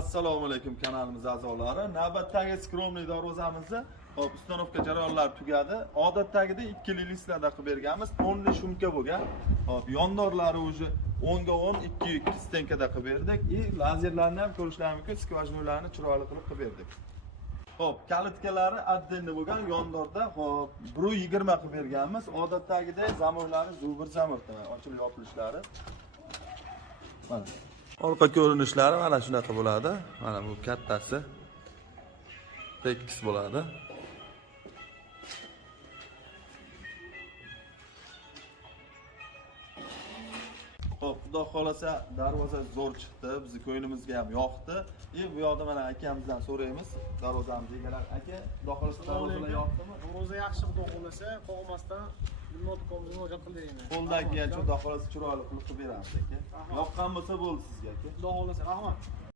Assalomu alaykum kanalimiz a'zolari. Navbatdagi skromniy darvozamizni hop ustanovka jarayonlari tugadi. Odatdagidek 2 listlarda qilib berganmiz. 10 li shumka bo'lgan. Hop yondorlari уже 10 ga 10, 2 ga 2 stenkada qilib berdik. Lazerlarni ham ko'rishlari mumkin, skvajnolarni chiroyli qilib berdik. Hop, kalitkalari addenli bo'lgan yondorda hop 1.20 qilib berganmiz. Odatdagidek zamonlari zubir zamurda ochilib yopilishlari. Mana orqa ko'rinishlari mana shunaqa bo'ladi. Mana bu kattasi tekis bo'ladi. Xo'p, xudo xolasa darvoza zo'r chiqdi. Bizni ko'nglimizga ham yoqdi. Bu yoqda mana akamizdan so'raymiz. Darvozamiz egalari aka, xudo xolasa darvozalar yoqdimi? Darvoza yaxshi xudo xolasa, qo'g'masdan notkomni hojat qildiringlar. Qo'ldagicha xudo xolasa chiroyli qilib beramiz aka. Yoqqan bo'lsa bo'ldi sizga aka. Xudo xolasa, rahmat.